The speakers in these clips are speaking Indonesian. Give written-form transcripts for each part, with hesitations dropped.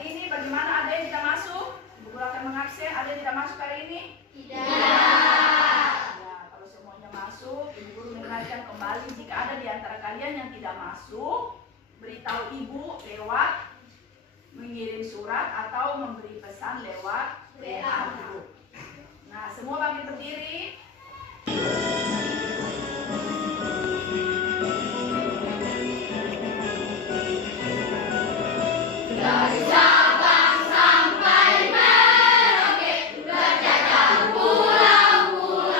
hari ini bagaimana? Ada yang tidak masuk? Ibu guru akan mengabsen. Ada yang tidak masuk hari ini? Tidak. Ya, kalau semuanya masuk, ibu guru mengingatkan kembali jika ada di antara kalian yang tidak masuk, beritahu ibu lewat mengirim surat atau memberi pesan lewat WA grup. Nah, semua bangkit berdiri. Dari Sabang sampai Merauke, berjajah pulau-pulau,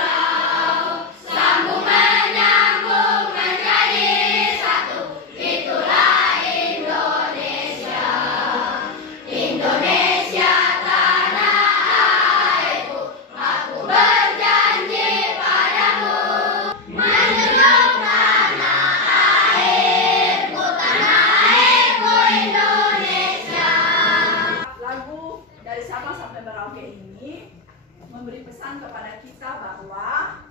sambung menyambung menjadi satu. Itulah Indonesia, Indonesia tanah airku. Aku berjanji padamu, menjunjung tanah airku, Indonesia. Lagu dari Sabang sampai Merauke ini memberi pesan kepada kita bahwa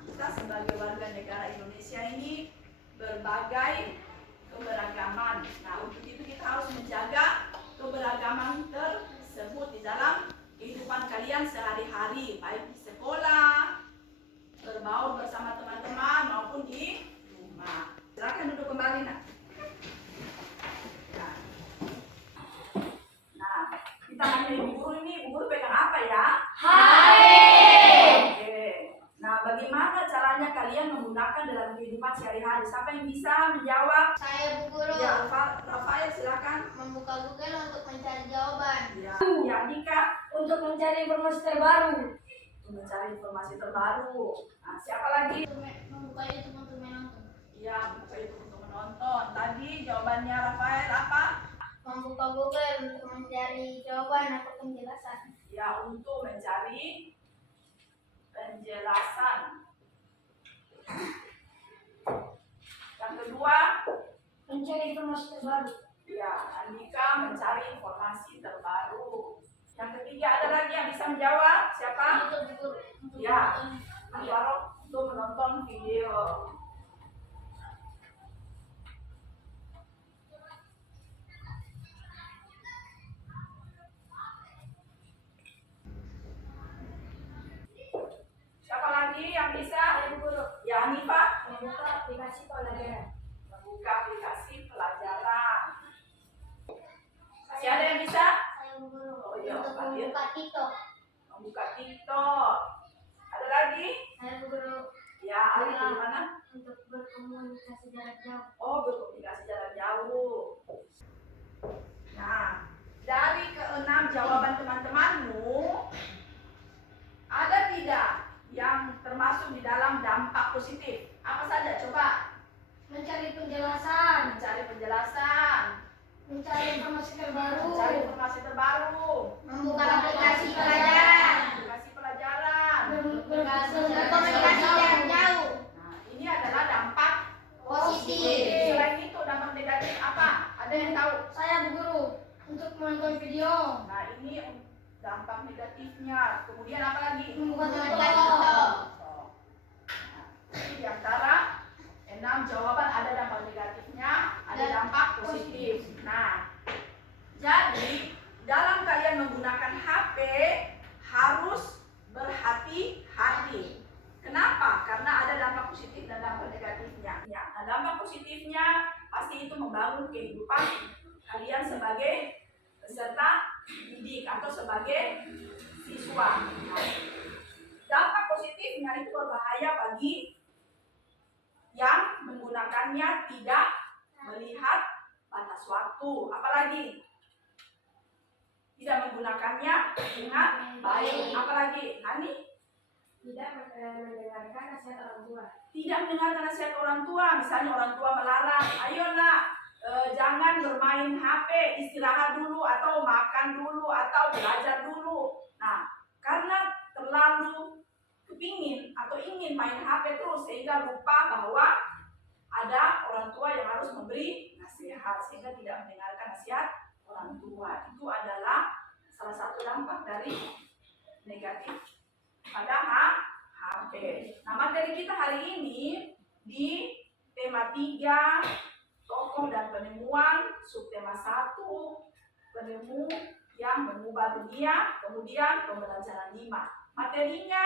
kita sebagai warga negara Indonesia ini berbagai keberagaman. Nah, untuk itu kita harus menjaga keberagaman tersebut di dalam kehidupan kalian sehari-hari, baik di sekolah, berbaur bersama teman-teman maupun di rumah. Silakan duduk kembali, nak. Nah, kita hanya ibu guru ini, ibu guru pegang apa ya? Oke. Nah, bagaimana caranya kalian menggunakan dalam kehidupan sehari-hari? Siapa yang bisa menjawab? Saya Bu Guru, Ya, Rafael silakan. membuka Google untuk mencari jawaban. Ya, Nika Untuk mencari informasi terbaru. untuk mencari informasi terbaru. Nah, siapa lagi? Membuka YouTube untuk menonton. Ya, buka YouTube untuk menonton. Tadi jawabannya Rafael apa? Membuka Google untuk mencari jawaban atau penjelasan. Ya, untuk mencari penjelasan. Yang kedua, Mencari informasi terbaru. ya, Andika mencari informasi terbaru. Yang ketiga, ada lagi yang bisa menjawab? Siapa? Untuk Bu Guru. Untuk Ya. menonton. Alvaro untuk menonton video. Siapa lagi yang bisa? Saya guru Ya, Hanifah membuka aplikasi pelajaran. membuka aplikasi pelajaran. Masih ada yang bisa? Saya Bu Guru. Oh, iya, Untuk Pak, ya. membuka TikTok. Membuka TikTok. Ada lagi? Saya Bu Guru. Ya, ada di mana? Untuk berkomunikasi jarak jauh. Oh, berkomunikasi jarak jauh. Nah, dari keenam jawaban teman-temanmu, ada tidak yang termasuk di dalam dampak positif? Apa saja? Coba. Mencari penjelasan. Mencari penjelasan, Mencari informasi terbaru. mencari informasi terbaru, Membuka aplikasi pelajaran. aplikasi pelajaran. Berkomunikasi jarak jauh. Nah, ini adalah dampak Positif. Selain itu, dampak negatif apa? Ada yang tahu? Saya Bu Guru untuk menonton video. Nah, ini dampak negatifnya. Kemudian apa lagi? Membuka Membuka TikTok. TikTok. Nah, ini di antara 6 jawaban ada dampak negatifnya, ada dampak positif. Nah, jadi dalam kalian menggunakan HP harus berhati-hati. Kenapa? Karena ada dampak positif dan dampak negatifnya. Nah, dampak positifnya pasti itu membangun kehidupan kalian sebagai peserta didik atau sebagai siswa. Nah, dampak positifnya itu berbahaya bagi yang menggunakannya tidak melihat batas waktu. Apalagi tidak menggunakannya dengan baik. Apalagi Hani Tidak mendengarkan nasihat orang tua. tidak mendengarkan nasihat orang tua. Misalnya orang tua melarang, ayo nak, jangan bermain HP, istirahat dulu atau makan dulu atau belajar dulu. Nah, karena terlalu kepingin atau ingin main HP terus sehingga lupa bahwa ada orang tua yang harus memberi nasihat sehingga tidak mendengarkan nasihat orang tua. Itu adalah salah satu dampak dari negatif pada HP. Nah, materi kita hari ini di tema 3 tokoh dan penemuan, subtema 1 penemu yang mengubah dunia, kemudian pembelajaran 5. Materinya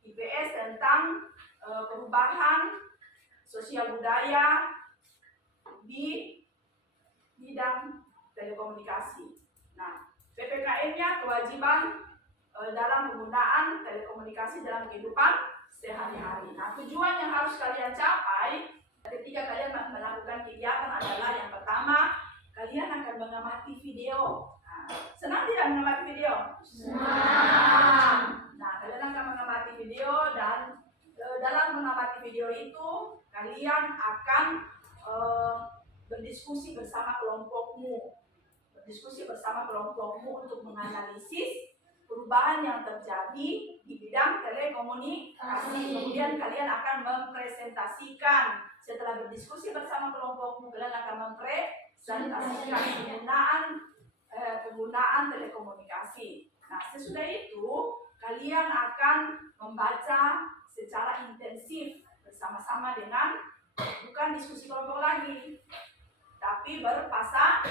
IPS tentang perubahan sosial budaya di bidang telekomunikasi. Nah, PPKN-nya kewajiban dalam penggunaan telekomunikasi dalam kehidupan sehari-hari. Nah, tujuan yang harus kalian capai ketika kalian melakukan kegiatan adalah yang pertama, kalian akan mengamati video. Nah, senang tidak mengamati video? Senang. Nah, kalian akan mengamati video dan dalam mengamati video itu kalian akan berdiskusi bersama kelompokmu. Berdiskusi bersama kelompokmu untuk menganalisis perubahan yang terjadi di bidang telekomunikasi. Kemudian kalian akan mempresentasikan. Setelah berdiskusi bersama kelompokmu, kalian akan mempresentasikan penggunaan telekomunikasi. Nah, sesudah itu kalian akan membaca secara intensif bersama-sama dengan, bukan diskusi kelompok lagi, tapi berpasangan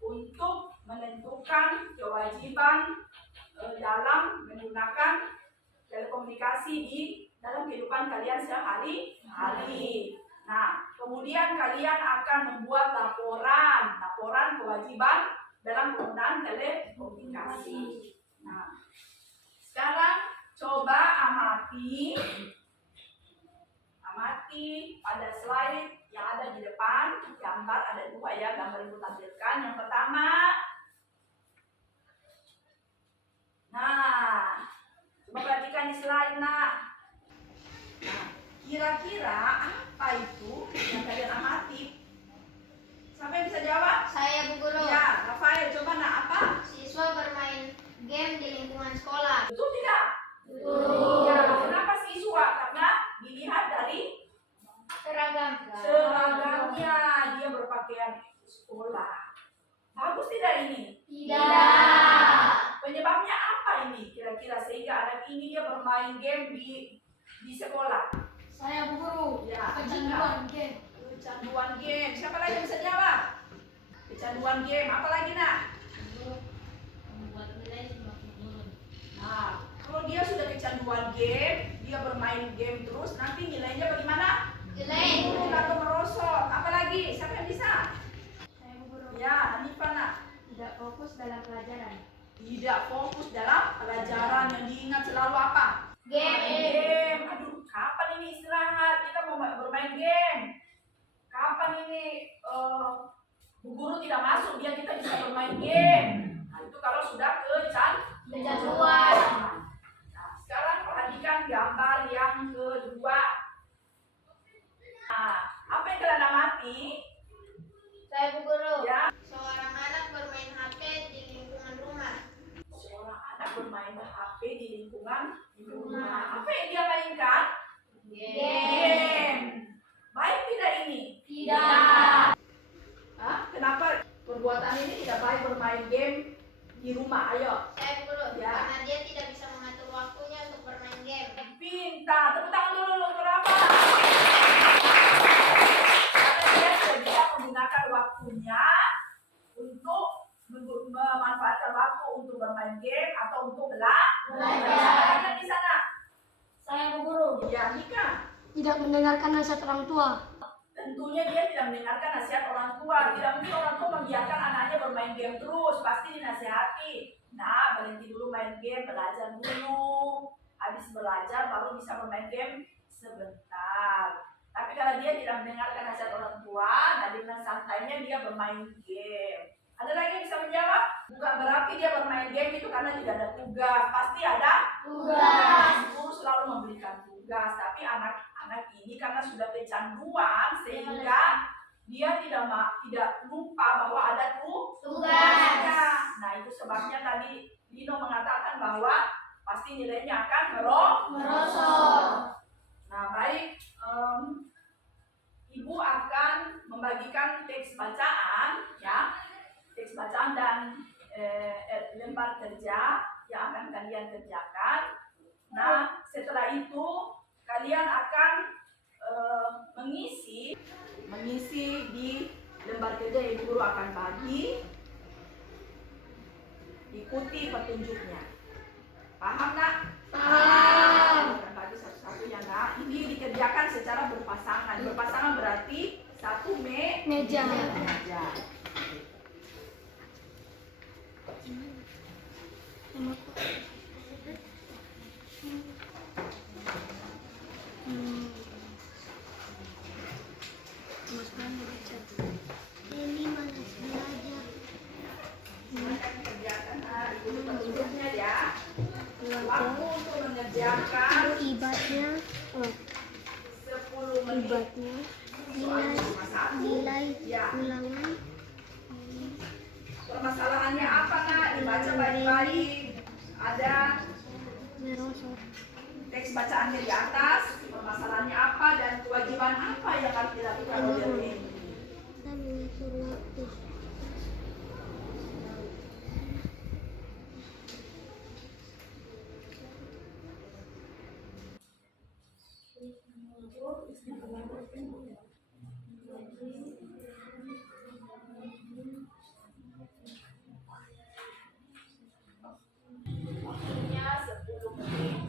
untuk menentukan kewajiban dalam menggunakan telekomunikasi di dalam kehidupan kalian sehari-hari. Nah, kemudian kalian akan membuat laporan kewajiban dalam penggunaan telekomunikasi. Nah, sekarang coba amati pada slide yang ada di depan. Gambar ada 2 ya, gambar ibu tampilkan. Yang pertama, nah, coba perhatikan di slide nak. Nah, kira-kira apa itu yang kalian amati? Siapa yang bisa jawab? Saya, Bu Guru. Ya, Rafael, coba nak, apa? Siswa bermain game di lingkungan sekolah. Betul tidak? Betul. Ya, kenapa siswa? Karena dilihat dari seragamnya, dia berpakaian sekolah. Bagus tidak ini? Tidak. Penyebabnya apa ini kira-kira sehingga anak ini dia bermain game di sekolah? Saya, Bu Guru. Ya, Kecanduan game. kecanduan game. Siapa lagi yang bisa jawab? Kecanduan game. Apa lagi nak? Membuat nilai semakin menurun. Nah, kalau dia sudah kecanduan game, dia bermain game terus, nanti nilainya bagaimana? Jelek. Turun atau merosot. Apa lagi? Siapa yang bisa? Saya, Bu Guru. Ya, Hanifah nak. Tidak fokus dalam pelajaran. Tidak fokus dalam pelajaran, yang diingat selalu apa? Game. Aduh, kapan ini istirahat? Kita mau bermain game. Kapan ini Bu Guru tidak masuk, biar kita bisa bermain game. Nah, itu kalau sudah Kecanduan. Nah, sekarang perhatikan gambar yang kedua. Nah, apa yang kalian amati? Saya, Bu Guru. Ya, Seorang anak bermain HP di lingkungan rumah. seorang anak bermain HP di lingkungan rumah. Apa yang dia mainkan? Game. Baik tidak ini? Tidak. Hah? Kenapa perbuatan ini tidak baik bermain game di rumah? Ayo. Saya, Bu Guru. Ya. Karena dia tidak bisa mengatur waktunya untuk bermain game. Pintar. Tepuk tangan dulu kenapa? Karena dia tidak bisa menggunakan waktunya untuk memanfaatkan waktu untuk bermain game atau untuk belajar. Ada di sana? Saya, Bu Guru. Ya, Nika. Tidak mendengarkan nasihat orang tua. Tentunya dia tidak mendengarkan nasihat orang tua. Tidak mungkin orang tua membiarkan anaknya bermain game terus. Pasti dinasihati. Nah, berhenti dulu main game, belajar dulu. Habis belajar baru bisa bermain game sebentar. Tapi kalau dia tidak mendengarkan nasihat orang tua, nah dengan santainya dia bermain game. Ada lagi yang bisa menjawab? Bukan berarti dia bermain game itu karena tidak ada tugas. Pasti ada tugas. Guru selalu memberikan tugas. Tapi anak ini karena sudah kecanduan sehingga dia tidak lupa bahwa ada tugasnya. Nah, itu sebabnya tadi Dino mengatakan bahwa pasti nilainya akan merosot. Nah, baik, Ibu akan membagikan teks bacaan, ya, teks bacaan dan lembar kerja yang akan kalian kerjakan. Nah, setelah itu kalian akan mengisi di lembar kerja yang Ibu Guru akan bagi. ikuti petunjuknya. Paham nak? Paham. Bukan bagi satu-satu ya nak. Ini dikerjakan secara berpasangan. Berpasangan berarti satu Meja. meja. Ini malas belajar. Kerjakan, ikuti petunjuknya ya. Waktu untuk mengerjakan Ibatnya, 10 menit. nilai Ya. ulangan. Permasalahannya apa nak? Dibaca baik-baik. Ada Merosot. teks bacaannya di atas. Permasalahannya apa dan kewajiban apa yang harus dilakukan oleh Reni? Kita mengatur waktu. Waktunya 10 menit.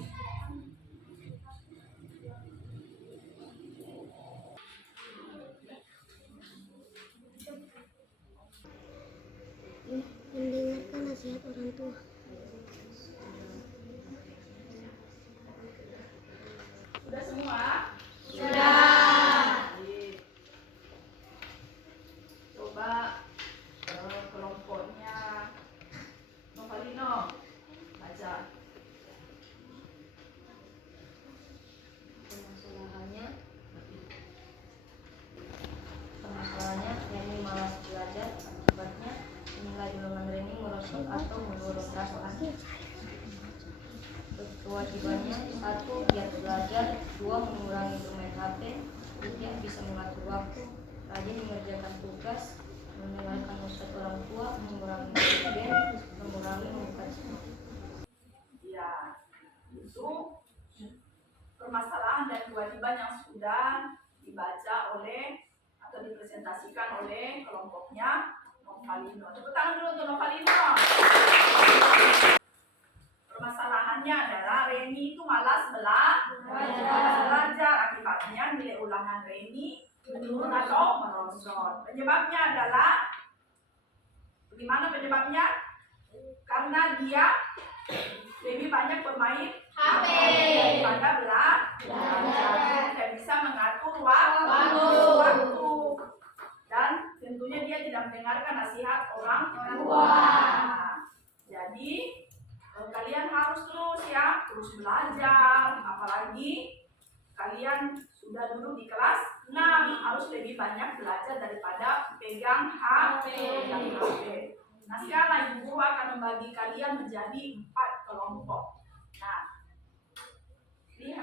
Mendengarkan nasihat orang tua. Sudah semua? Sudah. Baik. Coba kelompoknya Novalino baca. Permasalahannya Reni malas belajar, akibatnya nilai ulangan Reni merosot atau menurun drastis. Kewajibannya 1. Giat belajar, 2. Mengurangi bermain HP, 3. Bisa mengatur waktu, rajin mengerjakan tugas, mendengarkan nasihat orang tua, mengurangi game, mengurangi membuka semua. Ya, itu permasalahan dan kewajiban yang sudah dibaca oleh atau dipresentasikan oleh kelompoknya Novalino. Tepuk tangan dulu untuk Novalino. Permasalahannya adalah Reni itu malas belajar. Akibatnya nilai ulangan Reni menurun atau merosot. Penyebabnya adalah bagaimana penyebabnya? Karena dia lebih banyak bermain HP daripada belajar. Tidak bisa mengatur waktu. Dan tentunya dia tidak mendengarkan nasihat orang tua. Jadi kalian harus terus belajar. Apalagi kalian sudah duduk di kelas 6, harus lebih banyak belajar daripada pegang HP. Nah, sekarang Ibu Guru akan membagi kalian menjadi 4 kelompok. Nah,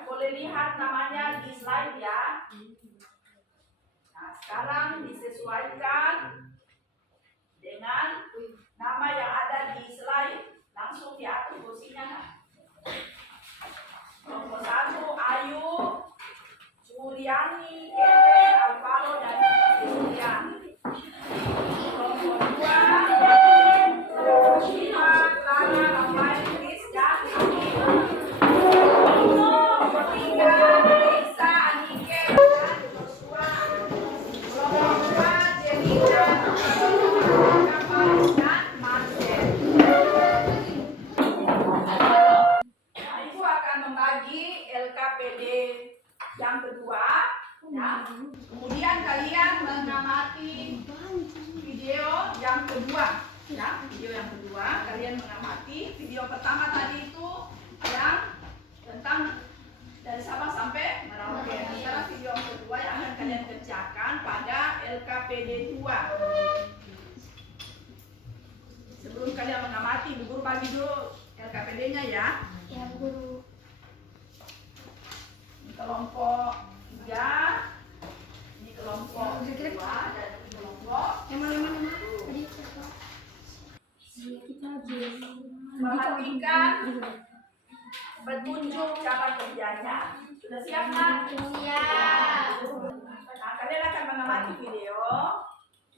boleh lihat namanya di slide ya. Nah, sekarang disesuaikan dengan nama yang ada di slide. Langsung diatur kursinya. Kelompok 1, Ayu, Suryani, Kevin, Alvaro, dan Christian. Kelompok 2, Shima, Clara, Rafael, Chris, dan Ami. Kelompok 3, Lisa, Anike, dan Joshua. Kelompok 4, Jelina, Kamal, dan Marcel. Nah, Ibu akan membagi LKPD yang kedua, ya. Kemudian kalian mengamati video yang kedua, ya. Video yang kedua kalian mengamati. Video pertama tadi itu yang tentang dari Sabang sampai Merauke. Nah, sekarang video yang kedua yang akan kalian kerjakan pada LKPD 2. Sebelum kalian mengamati, Ibu Guru bagi dulu LKPD-nya ya. Ya, Guru. Ini kelompok 3, ini kelompok 2, dan ini kelompok Tadi kita perhatikan petunjuk cara kerjanya. Sudah siap nak? Siap. Nah, kalian akan mengamati video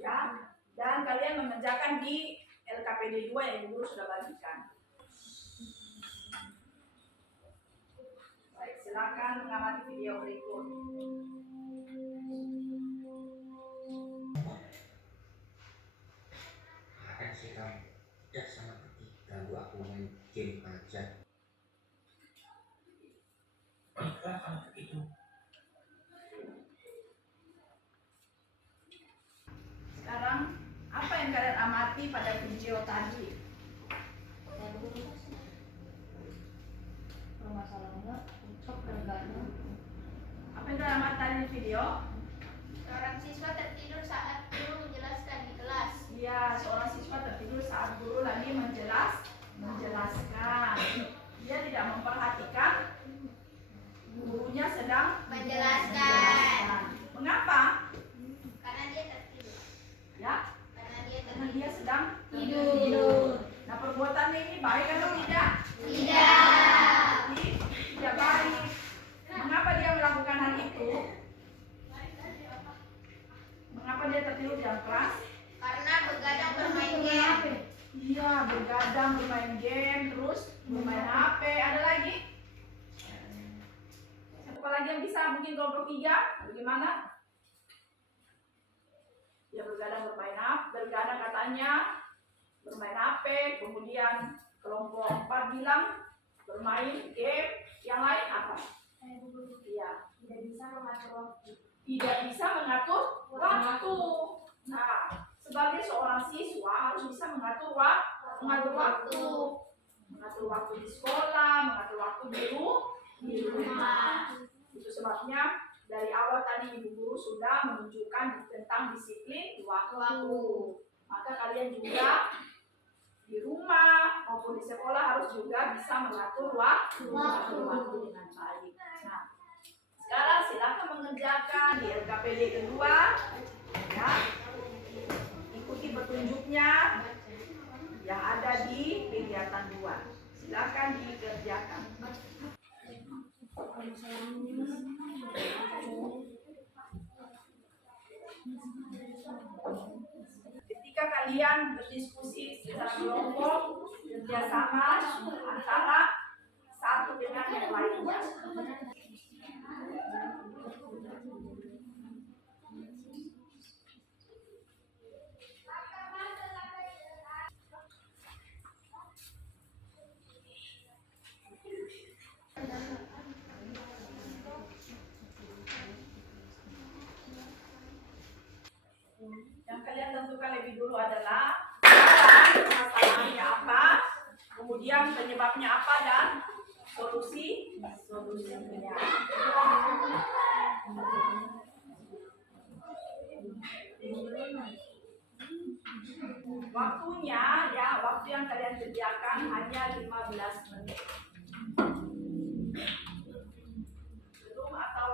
ya, dan kalian mengerjakan di LKPD LKPD 2 yang Ibu sudah bagikan. Baik, silakan mengamati video berikut. Akan siram tidak sama seperti ganggu aku main game aja. Baiklah kalau begitu. Sekarang apa yang kalian amati pada video tadi? Permasalahannya ucap bergadang. Apa yang kalian amati tadi di video? Seorang siswa tertidur saat guru menjelaskan di kelas. Iya, seorang siswa tertidur saat guru lagi menjelaskan. Dia tidak memperhatikan gurunya sedang Menjelaskan. Mengapa? Karena dia tertidur. Ya, Karena dia karena dia sedang Tidur. Nah, perbuatannya ini baik atau tidak? Tidak. Tidak baik. Mengapa dia melakukan hal itu? Mengapa dia tertidur di dalam kelas? Karena begadang bermain game. Iya, begadang bermain game, terus bermain HP. Ada lagi? Siapa lagi yang bisa? Mungkin kelompok 3? Bagaimana? Dia begadang begadang katanya bermain HP. Kemudian kelompok 4 bilang bermain game. Yang lain apa? Iya. Tidak bisa mengatur waktu. Tidak bisa mengatur waktu. Nah, sebagai seorang siswa harus bisa mengatur waktu. Mengatur waktu di sekolah, mengatur waktu di rumah. Itu sebabnya dari awal tadi Ibu Guru sudah menunjukkan tentang disiplin waktu. Maka kalian juga di rumah maupun di sekolah harus juga bisa mengatur waktu dengan baik. Nah, sekarang silakan mengerjakan di LKPD kedua, ya. Ikuti petunjuknya yang ada di kegiatan 2. Silakan dikerjakan. Ketika kalian berdiskusi secara kelompok, kerjasama antara satu dengan yang lainnya. Yang kalian tentukan lebih dulu adalah masalahnya apa, kemudian penyebabnya apa, dan solusinya. Waktunya, ya, waktu yang kalian kerjakan hanya 15 menit. Belum atau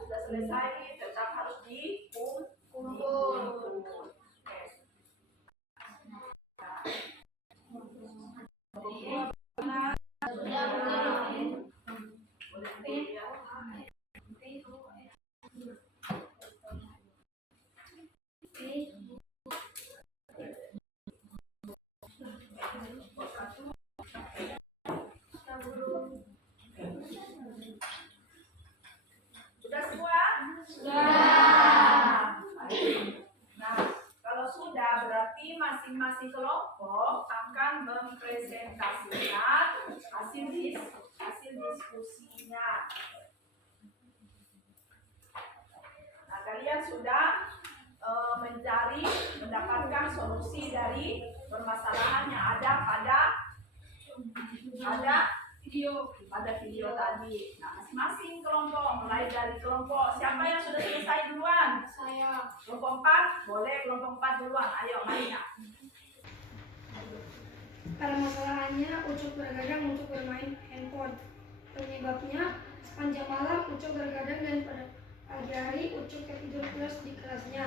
sudah selesai, tetap harus dikumpul. Sudah semua? Sudah. Nah, kalau sudah berarti masing-masing kelompok akan mempresentasikan hasil diskusinya. Nah, kalian sudah mendapatkan solusi dari permasalahan yang ada pada video tadi. Nah, masing-masing kelompok, mulai dari kelompok siapa yang sudah selesai duluan? Saya. Kelompok 4, boleh kelompok 4 duluan. Ayo, Marina. Permasalahannya Ucup bergadang untuk bermain handphone. Penyebabnya sepanjang malam Ucup bergadang dan pada pagi hari Ucup tertidur pulas di kelasnya.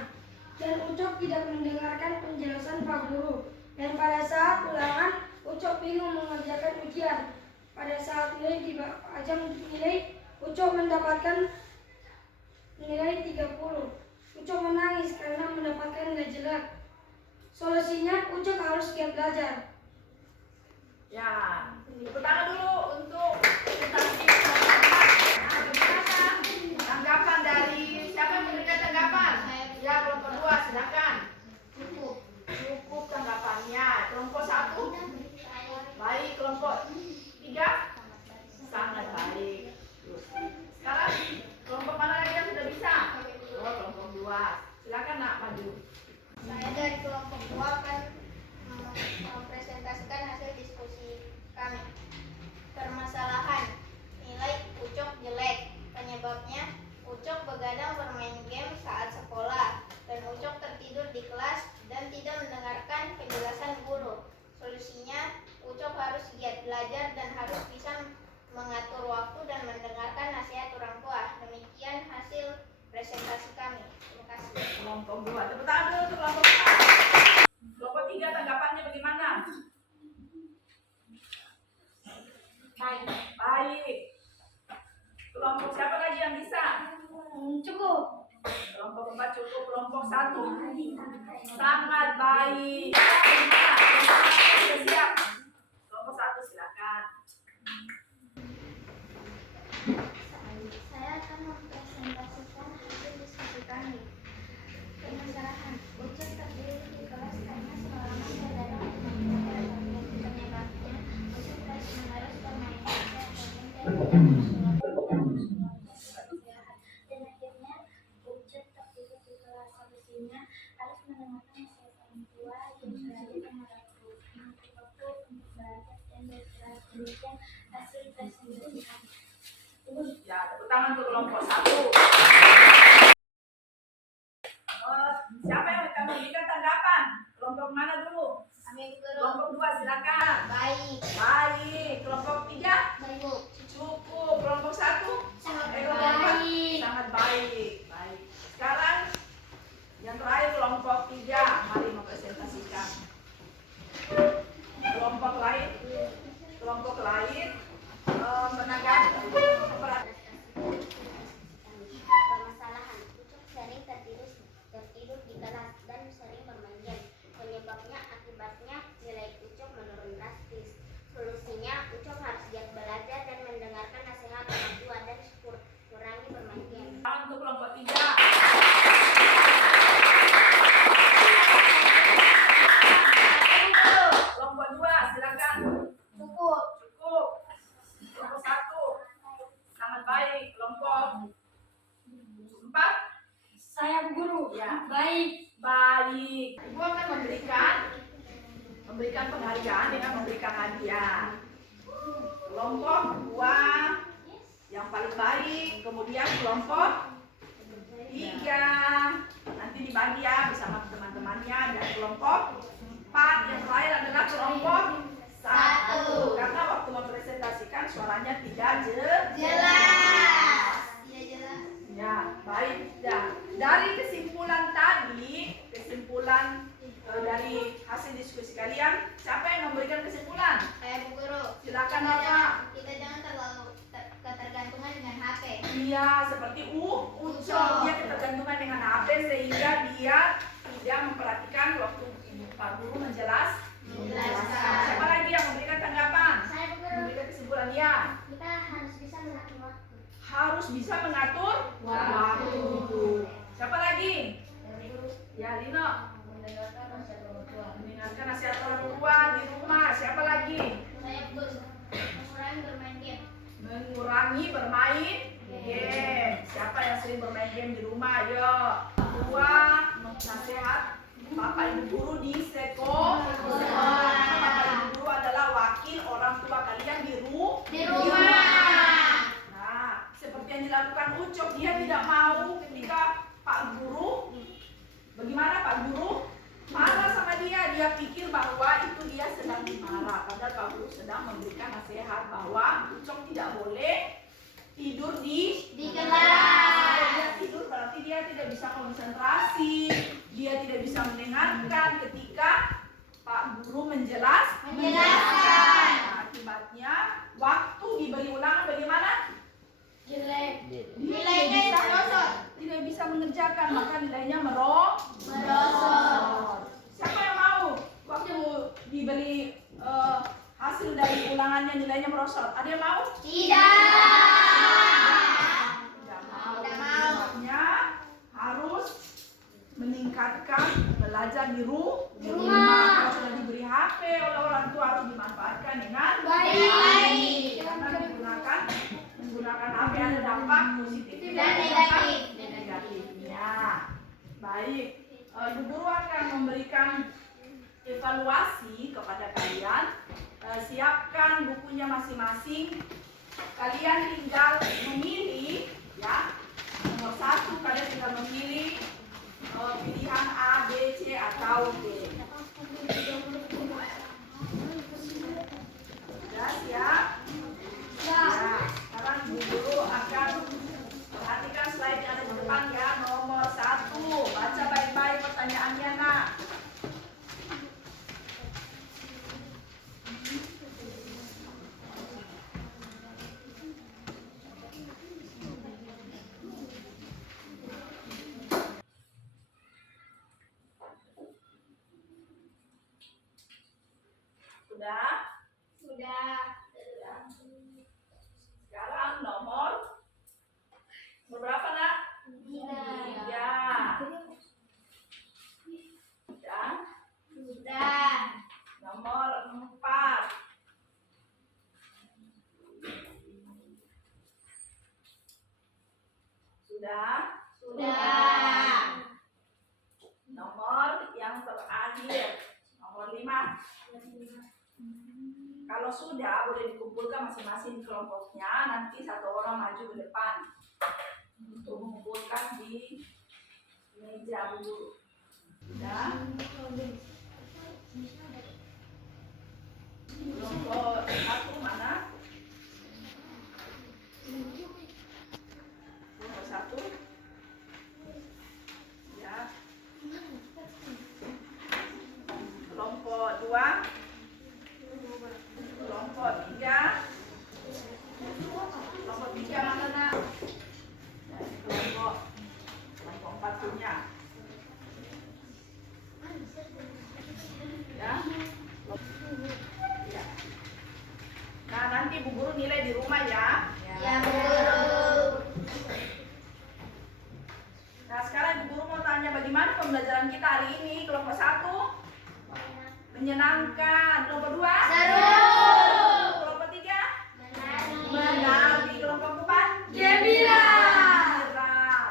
Dan Ucup tidak mendengarkan penjelasan Pak Guru. Dan pada saat ulangan Ucup bingung mengerjakan ujian. Pada saat nilai di ajang nilai, Ucup mendapatkan nilai 30. Ucup menangis karena mendapatkan nilai jelek. Solusinya, Ucok harus giat belajar. Ya, tepuk tangan dulu untuk presentasi teman-teman. Nah, bagaimana tanggapan dari siapa yang memberikan tanggapan? Ya, kelompok 2 silakan. Cukup tanggapannya. Kelompok 1 baik, kelompok 3 sangat baik. Sekarang kelompok mana lagi yang sudah bisa? Oh, kelompok 2. Silakan nak maju. Saya dari kelompok 2 akan mempresentasikan hasil diskusi kami. Permasalahan nilai Ucok jelek. Penyebabnya Ucok begadang bermain game saat sekolah dan Ucok tertidur di kelas dan tidak mendengarkan penjelasan guru. Solusinya Ucok harus giat belajar dan harus bisa mengatur waktu dan mendengarkan nasihat orang tua. Demikian hasil presentasi kami. Terima kasih. Kelompok 2. Tepuk tangan dulu untuk kelompok 4. Kelompok 3 tanggapannya bagaimana? Baik. Baik. Kelompok siapa lagi yang bisa? Cukup. Kelompok 4 cukup. Kelompok 1 sangat baik. Bagaimana? Kelompok 1 sudah siap. Kelompok 1 silakan. Saya akan mempresentasikan hasil diskusi kami. Permasalahan Ucok terdiri di kelas karena selama begadang penyebabnya Ucok terus-menerus bermain dan akhirnya Ucok tertidur di kelas. Solusinya harus mendengarkan nasihat orang tua yang belajar dan mengatur waktu untuk belajar dan beristirahat. Demikian hasil presentasi kami. Ya, tepuk tangan untuk kelompok 1. Siapa yang akan memberikan tanggapan? Kelompok mana dulu? Amin guru. Kelompok 2 silakan. Baik. Baik. Kelompok 3 Baik. cukup. Kelompok 1 Sangat kelompok 4 baik. sangat baik. Baik. Sekarang yang terakhir kelompok 3. Mari mempresentasikan. Kelompok lain. Kelompok lain menanggapi Permasalahan Ucok sering tertidur di kelas dan sering bermain game. Penyebabnya akibatnya nilai Ucok menurun drastis. Solusinya Ucok harus giat belajar dan mendengarkan nasihat orang tua dan kurangi bermain game. untuk kelompok 3. Kelompok 2 silakan. Cukup. Cukup. Kelompok 1 sangat baik. Kelompok 4 Saya guru. ya Baik. baik. Ibu akan memberikan penghargaan dengan memberikan hadiah. Kelompok 2 yang paling baik, kemudian kelompok 3 nanti dibagi ya bersama teman-temannya, dan kelompok 4 yang terakhir adalah kelompok 1 karena waktu mempresentasikan suaranya tidak jelas. Tidak jelas. Ya, baik. Ya, dari kesimpulan tadi, dari hasil diskusi kalian, siapa yang memberikan kesimpulan? Saya Bu Guru. Silakan Bapak. Kita jangan terlalu ketergantungan dengan HP. Iya, seperti Ucok, dia ketergantungan dengan HP sehingga dia tidak memperhatikan waktu Pak Guru menjelaskan. Siapa lagi yang memberikan tanggapan? Saya Bu Guru. Memberikan kesimpulan ya. Kita harus bisa mengatur waktu. Harus bisa mengatur waktu. Siapa lagi? Ya, Lino. Mendengarkan nasihat orang tua di rumah. Siapa lagi? Saya Bu Guru. Mengurangi bermain game. Mengurangi bermain game. Siapa yang sering bermain game di rumah? Ayo. Dua, nasihat Bapak Ibu Guru di sekolah. Bapak Ibu Guru adalah wakil orang tua kalian di rumah. Nah, seperti yang dilakukan Ucok, dia tidak mau ketika Pak Guru, bagaimana Pak Guru? Marah sama dia, dia pikir bahwa itu dia sedang dimarah. Padahal Pak Guru sedang memberikan nasihat bahwa Ucok tidak boleh tidur di kelas. Dia tidur berarti dia tidak bisa konsentrasi, dia tidak bisa mendengarkan ketika Pak Guru menjelaskan. Nah, akibatnya waktu diberi ulangan bagaimana? Jelek. Nilainya Tidak bisa mengerjakan, maka nilainya merosot. Siapa yang mau ulangannya nilainya merosot. Ada yang mau? Tidak mau. Sebabnya harus meningkatkan belajar di rumah. Kalau sudah diberi HP oleh orang tua harus dimanfaatkan dengan baik. Karena menggunakan HP ada dampak positif dan negatifnya. Baik, Ibu Guru akan memberikan evaluasi kepada kalian. Siapkan bukunya masing-masing. Kalian tinggal memilih, ya. Nomor 1 kalian tinggal memilih pilihan A, B, C atau D. Sudah siap? Ya. Sekarang Ibu Guru akan perhatikan slide yang ada di depan ya. Nomor 1, baca baik-baik pertanyaannya, Nak. Sudah? Sekarang nomor berapa, Nak? 3. Dan nomor 4. Sudah? Nomor yang terakhir, nomor 5. Kalau sudah, boleh dikumpulkan masing-masing kelompoknya. Nanti satu orang maju ke depan untuk mengumpulkan di meja dulu. Sudah? Kelompok 1 mana? Kelompok 1. Ya. Kelompok 2. Kelompok 3. Kelompok 3 mana, Nak? Kelompok 4 punya. Ya. Ya. Nah, nanti Bu Guru nilai di rumah ya. Ya, Bu Guru. Nah, sekarang Ibu Guru mau tanya bagaimana pembelajaran kita hari ini. Kelompok 1 menyenangkan. Kelompok 2 Seru. Kelompok 3 Menari. menari. Kelompok 4 Gembira.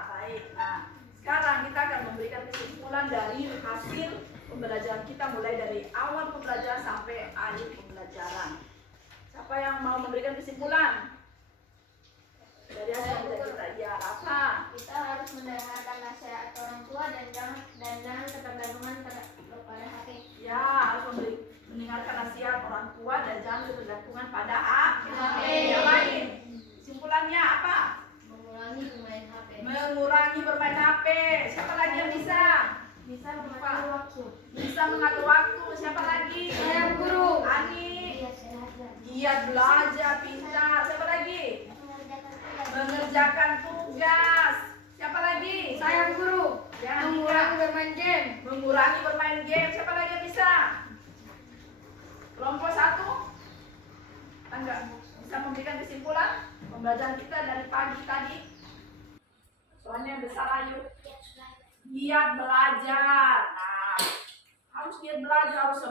Baik. Nah, sekarang kita akan memberikan kesimpulan dari hasil pembelajaran kita mulai dari awal pembelajaran sampai akhir pembelajaran. Siapa yang mau memberikan kesimpulan dari hasil pembelajaran kita? Ya, apa? Kita harus mendengarkan nasihat orang tua dan jangan ketergantungan kepada HP. Ya, harus mendengarkan nasihat orang tua dan jangan ketergantungan pada HP. Yang lain, kesimpulannya apa? Mengurangi bermain HP. Mengurangi bermain HP. Siapa lagi yang bisa? Bisa mengatur waktu. Bisa mengatur waktu. Siapa lagi? Saya guru. Ani. Giat belajar, pintar. Siapa lagi? Mengerjakan tugas. Siapa lagi? Saya guru. Yang Mengurangi tiga. bermain game. Mengurangi bermain game. Siapa lagi yang bisa? Kelompok 1. Enggak bisa memberikan kesimpulan pembelajaran kita dari pagi tadi. Soalnya yang besar, ayo. Giat belajar. Nah, harus giat belajar, harus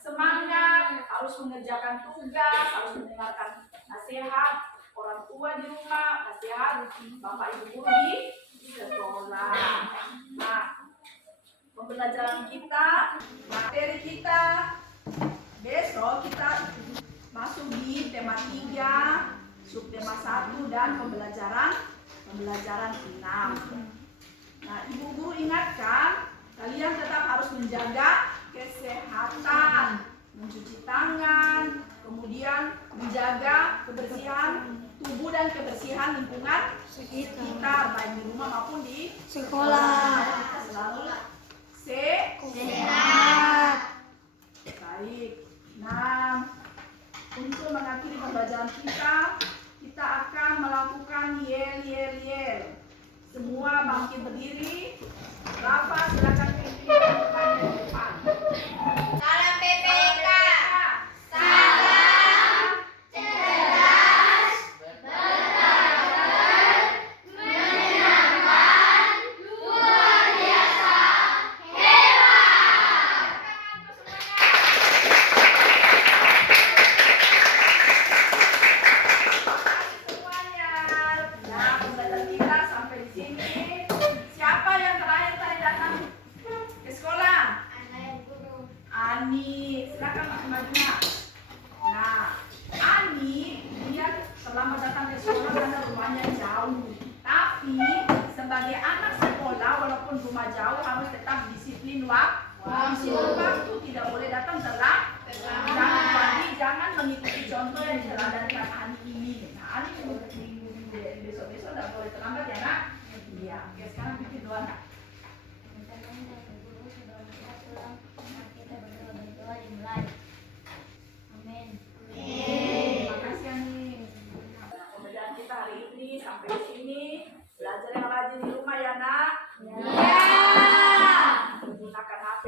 semangat, harus mengerjakan tugas, harus mendengarkan nasihat orang tua di rumah, nasihat bapak ibu guru di sekolah. Nah, pembelajaran kita, materi kita, besok kita masuk di tema 3, subtema 1 dan pembelajaran 6. Nah, ibu guru ingatkan, kalian tetap harus menjaga kesehatan, mencuci tangan, kemudian menjaga kebersihan tubuh dan kebersihan lingkungan sekitar, baik di rumah maupun di Sekolah. Selalu Sehat. Baik. Nah, untuk mengakhiri pembelajaran kita akan melakukan yel. Semua bangkit berdiri. Rafa, silakan pimpin depan. Salam PPK. Salam Ani. Silakan maju nak. Nah, Ani dia selama datang ke sekolah karena rumahnya jauh. Tapi sebagai anak sekolah walaupun rumah jauh harus tetap disiplin waktu, tidak boleh datang telat. Jangan mengikuti contoh yang diteladankan Ani ini. Nah, Ani besok-besok tidak boleh terlambat ya nak. Iya. Oke, sekarang bikin doa nak. Amin. Terima kasih Ani. Pembelajaran kita hari ini sampai di sini. Belajar yang rajin di rumah ya nak. Gunakan HP